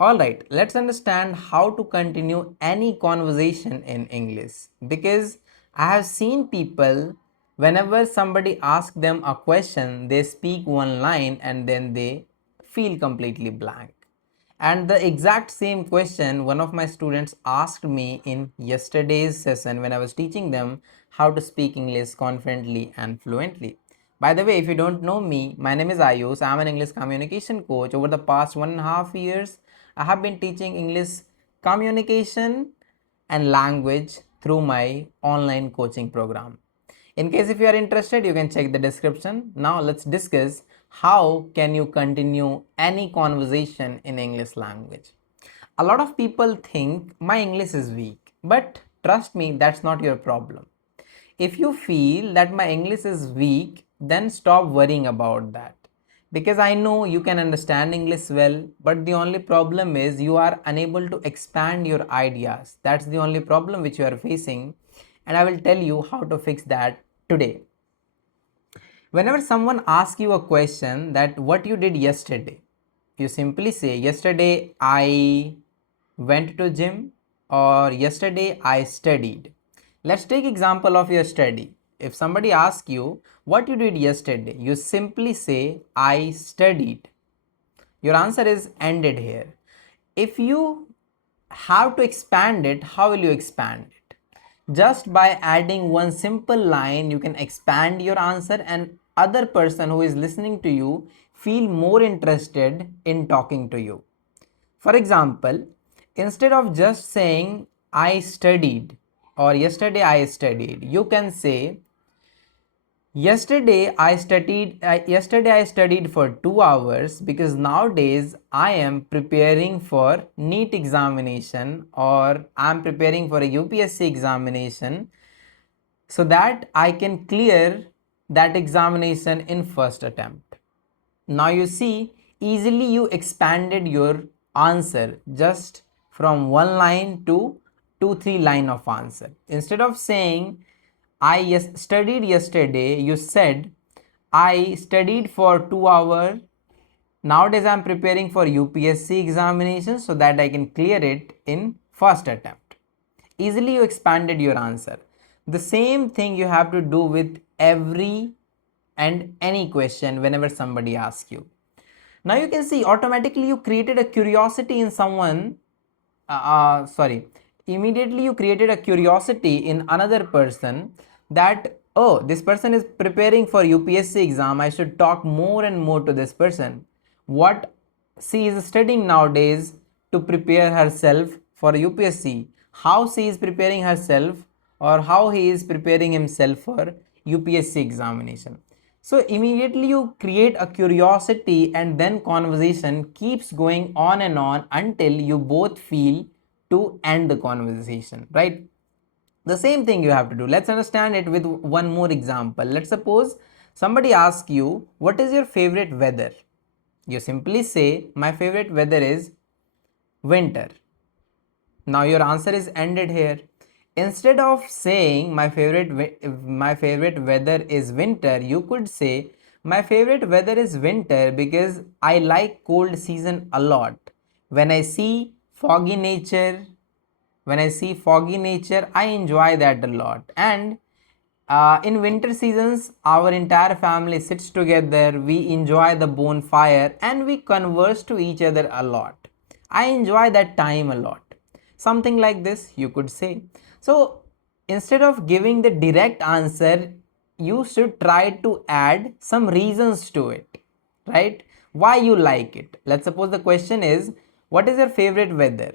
Alright, let's understand how to continue any conversation in English, because I have seen people, whenever somebody asks them a question, they speak one line and then they feel completely blank. And the exact same question one of my students asked me in yesterday's session when I was teaching them how to speak English confidently and fluently. By the way, if you don't know me, my name is Ayush. I'm an English communication coach. Over the past 1.5 years, I have been teaching English communication and language through my online coaching program. In case if you are interested, you can check the description. Now let's discuss how can you continue any conversation in English language. A lot of people think my English is weak, but trust me, that's not your problem. If you feel that my English is weak, then stop worrying about that. Because I know you can understand English well, but the only problem is you are unable to expand your ideas. That's the only problem which you are facing, and I will tell you how to fix that today. Whenever someone asks you a question that what you did yesterday, you simply say yesterday I went to gym or yesterday I studied. Let's take example of your study. If somebody asks you what you did yesterday, you simply say I studied. Your answer is ended here. If you have to expand it, how will you expand it? Just by adding one simple line, you can expand your answer, and other person who is listening to you feel more interested in talking to you. For example, instead of just saying I studied or yesterday I studied, you can say yesterday I studied for 2 hours because nowadays I am preparing for NEET examination or I am preparing for a UPSC examination so that I can clear that examination in first attempt. Now you see, easily you expanded your answer just from one line to 2 3 line of answer. Instead of saying I studied yesterday, you said I studied for 2 hours. Nowadays I am preparing for UPSC examination so that I can clear it in first attempt. Easily you expanded your answer. The same thing you have to do with every and any question whenever somebody asks you. Now you can see automatically you created a curiosity in someone, sorry, immediately you created a curiosity in another person that, oh, this person is preparing for UPSC exam, I should talk more and more to this person. What she is studying nowadays to prepare herself for UPSC, how she is preparing herself or how he is preparing himself for UPSC examination. So immediately you create a curiosity, and then conversation keeps going on and on until you both feel to end the conversation, right? The same thing you have to do. Let's understand it with one more example. Let's suppose somebody asks you, what is your favorite weather? You simply say, my favorite weather is winter. Now your answer is ended here. Instead of saying my favorite weather is winter, you could say my favorite weather is winter because I like cold season a lot. When I see foggy nature, I enjoy that a lot. And in winter seasons, our entire family sits together, we enjoy the bonfire, and we converse to each other a lot. I enjoy that time a lot. Something like this, you could say. So, instead of giving the direct answer, you should try to add some reasons to it, right? Why you like it. Let's suppose the question is, what is your favorite weather?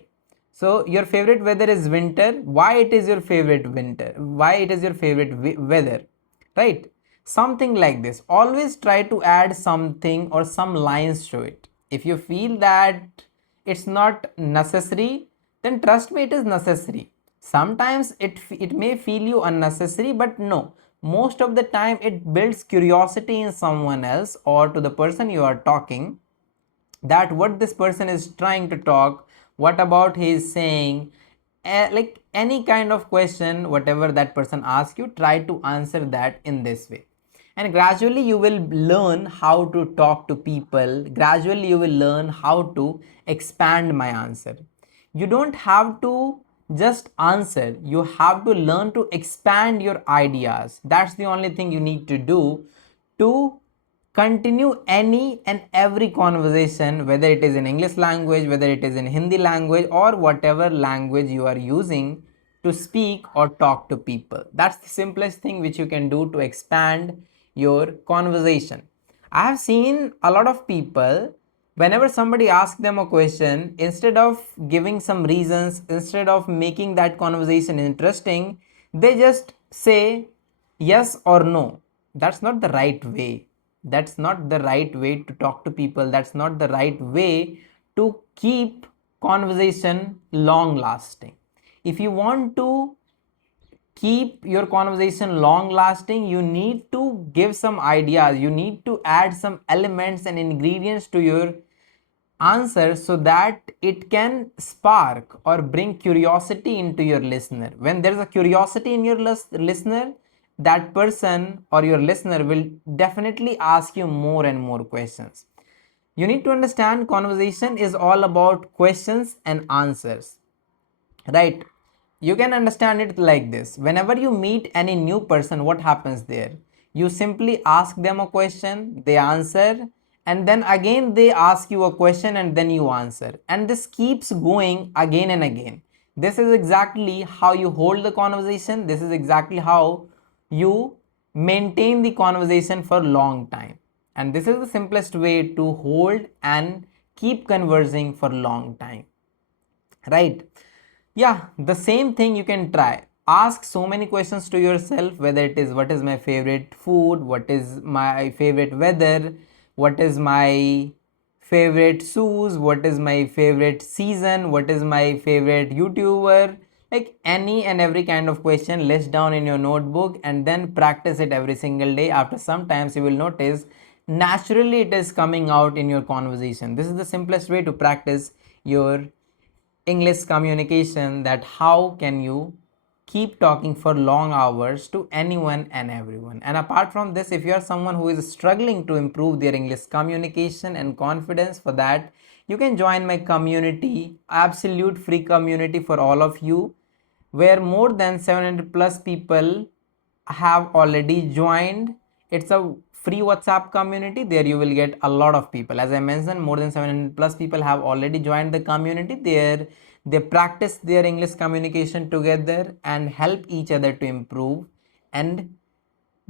So your favorite weather is winter. Why it is your favorite winter? Why it is your favorite weather? Right? Something like this. Always try to add something or some lines to it. If you feel that it's not necessary, then trust me, it is necessary. Sometimes it may feel you unnecessary, but no. Most of the time it builds curiosity in someone else or to the person you are talking, that what this person is trying to talk, what about he is saying, like any kind of question, whatever that person asks you, try to answer that in this way. and gradually you will learn how to talk to people. Gradually you will learn how to expand my answer. You don't have to just answer, you have to learn to expand your ideas. That's the only thing you need to do to continue any and every conversation, whether it is in English language, whether it is in Hindi language, or whatever language you are using to speak or talk to people. That's the simplest thing which you can do to expand your conversation. I have seen a lot of people, whenever somebody asks them a question, instead of giving some reasons, instead of making that conversation interesting, they just say yes or no. That's not the right way. That's not the right way to talk to people. That's not the right way to keep conversation long lasting. If you want to keep your conversation long lasting, you need to give some ideas, you need to add some elements and ingredients to your answer so that it can spark or bring curiosity into your listener. When there is a curiosity in your listener, that person or your listener will definitely ask you more and more questions. You need to understand conversation is all about questions and answers, right? You can understand it like this: whenever you meet any new person, what happens there? You simply ask them a question, they answer, and then again they ask you a question and then you answer, and this keeps going again and again. This is exactly how you hold the conversation. This is exactly how you maintain the conversation for long time, and this is the simplest way to hold and keep conversing for long time, right? Yeah, the same thing you can try. Ask so many questions to yourself, whether it is what is my favorite food, what is my favorite weather, what is my favorite shoes, what is my favorite season, what is my favorite YouTuber. Like any and every kind of question, list down in your notebook and then practice it every single day. After some times, you will notice naturally it is coming out in your conversation. This is the simplest way to practice your English communication, that how can you keep talking for long hours to anyone and everyone. And apart from this, if you are someone who is struggling to improve their English communication and confidence, for that you can join my community, absolute free community for all of you, where more than 700 plus people have already joined. It's a free WhatsApp community. There you will get a lot of people. As I mentioned, more than 700 plus people have already joined the community. There they practice their English communication together and help each other to improve and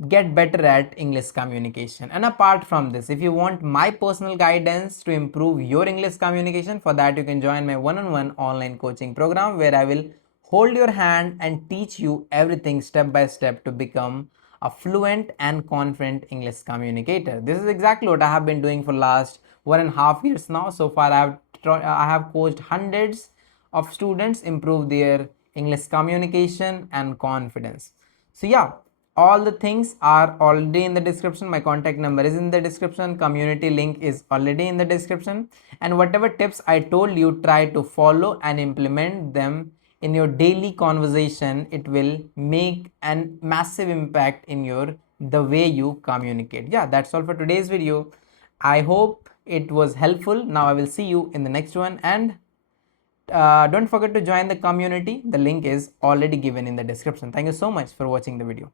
get better at English communication. And apart from this, if you want my personal guidance to improve your English communication, for that you can join my one-on-one online coaching program, where I will hold your hand and teach you everything step by step to become a fluent and confident English communicator. This is exactly what I have been doing for last 1.5 years now. So far I have coached hundreds of students improve their English communication and confidence. So yeah, all the things are already in the description. My contact number is in the description, community link is already in the description, and whatever tips I told you, try to follow and implement them in your daily conversation. It will make a massive impact in your the way you communicate. Yeah, that's all for today's video. I hope it was helpful. Now I will see you in the next one, and don't forget to join the community. The link is already given in the description. Thank you so much for watching the video.